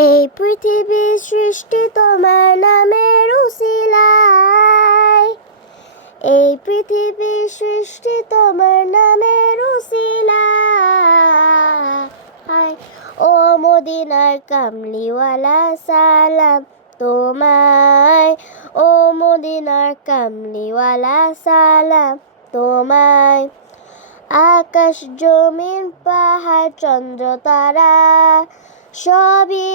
এই পৃথিবী সৃষ্টি তোমার নামের উসিলায়। এই পৃথিবী সৃষ্টি তোমার নামের উসিলায়। ও মদিনার কামলিওয়ালা সালাম তোমায়। ও মদিনার কামলিওয়ালা সালাম তোমায়। আকাশ জমিন পাহাড় চন্দ্র তারা সবই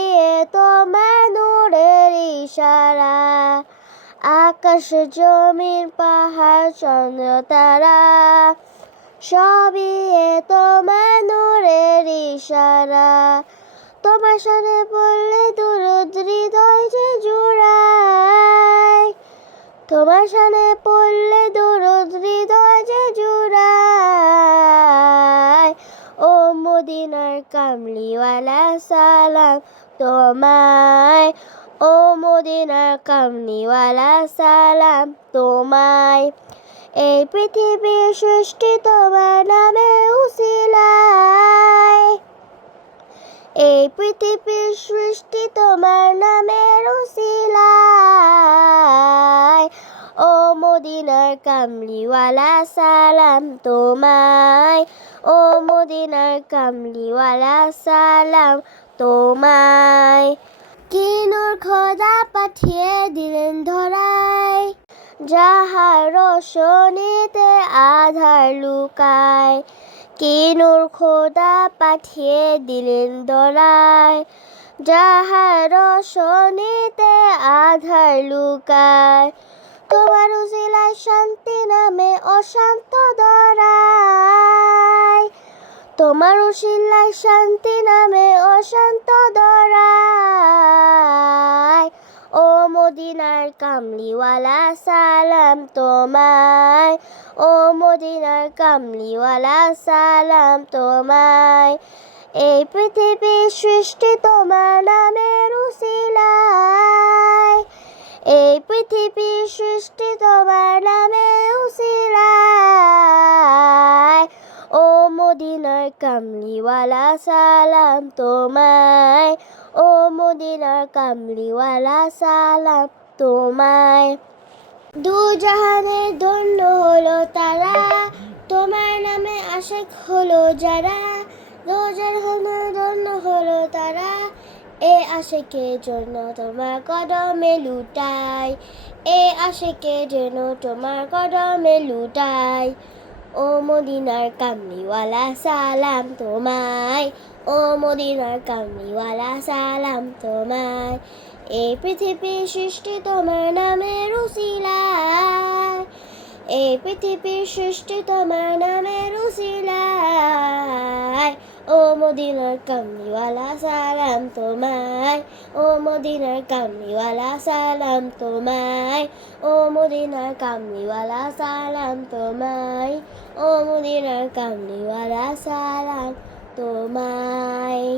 তোমার নূরের ইশারা। আকাশ জমিন পাহাড় চন্দ্র তারা সবই তোমার নূরের ইশারা। তোমার শানে পড়লে দুরূদ হৃদয় যে জুড়ায়। তোমার শানে পড়লে দুরূদ হৃদয় যে জুড়ায়। ও মদিনার কামলিওয়ালা সালাম তোমায়। ও মদিনার কামলিওয়ালা সালাম তোমায়। এই পৃথিবীর সৃষ্টি তোমার নামে উসিলায়। এই পৃথিবীর সৃষ্টি তোমার নামের উসিলায়। ও মদিনার কামলিওয়ালা সালাম তোমায়। ও মদিনার কামলিওয়ালা সালাম তোমায়। কি নূর খোদা পাঠিয়ে দিলেন ধরায়, যাহার রোশনীতে আধার লুকায়। কি নূর খোদা পাঠিয়ে দিলেন ধরায়, যাহার রোশনীতে আধার লুকায়। তোমার উসিলায় শান্তি নামে অশান্ত দরায়। তোমার উসিলায় শান্তি নামে অশান্ত দরায়। ও মদিনার কামলিওয়ালা সালাম তোমায়। ও মদিনার কামলিওয়ালা সালাম তোমায়। এই পৃথিবীর সৃষ্টি তোমার নামের উসিলায়। এই পৃথিবীর সৃষ্টি তোমার নামের উসিলায়। ও মদিনার কামলিওয়ালা সালাম তোমায়। ও মদিনার কামলিওয়ালা সালাম তোমায়। দু জাহানের ধন্য হলো তারা, তোমার নামে আশিক হলো যারা। দু জাহানের ধন্য হলো তারা, এ আশিকের জন্য তোমার কদমে লুটাই। এ আশিকের জন্য তোমার কদমে লুটাই। ও মদিনার কামলিওয়ালা সালাম তোমায়। ও মদিনার কামলিওয়ালা সালাম তোমায়। এই পৃথিবীর সৃষ্টি তোমার নামের উসিলায়। এই পৃথিবীর সৃষ্টি তোমার নামের উসিলায়। ও মদিনার কামলিওয়ালা সালাম তোমায়। ও মদিনার কামলিওয়ালা সালাম তোমায়। ও মদিনার কামলিওয়ালা সালাম তোমায়। ও মদিনার কামলিওয়ালা সালাম তোমায়।